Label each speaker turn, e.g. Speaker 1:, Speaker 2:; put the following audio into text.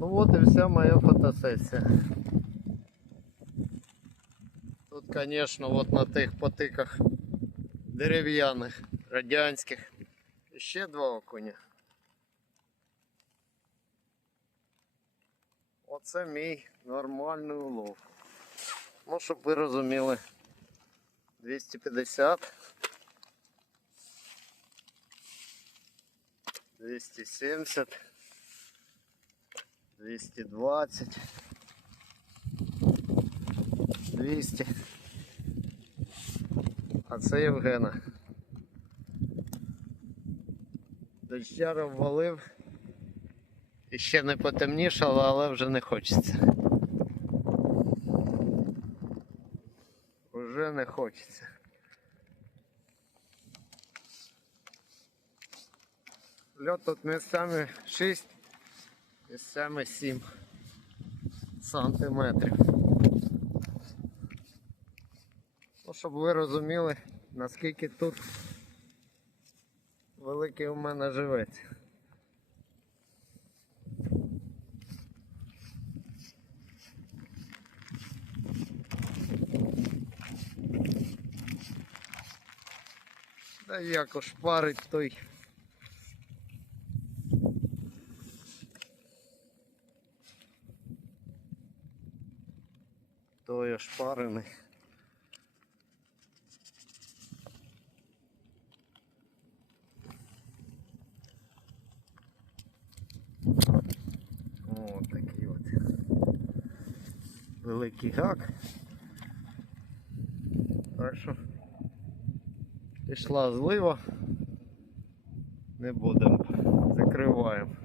Speaker 1: Ну от і вся моя фотосесія. Тут, звісно, от на тих потиках дерев'яних, радянських. І ще два окуня. Оце мій нормальний улов. Ну, щоб ви розуміли. 250. 270. 220. 200. А це Євгена. Дощара ввалив. І ще не потемнішало, але вже не хочеться. Уже не хочеться. Льот тут місцями 6, місцями 7 сантиметрів. Ну, щоб ви розуміли, наскільки тут великий у мене живець. Да як ошпарить той. Той ошпарений. О, такий от. Великий гак. Так що пішла злива. Не будемо. Закриваємо.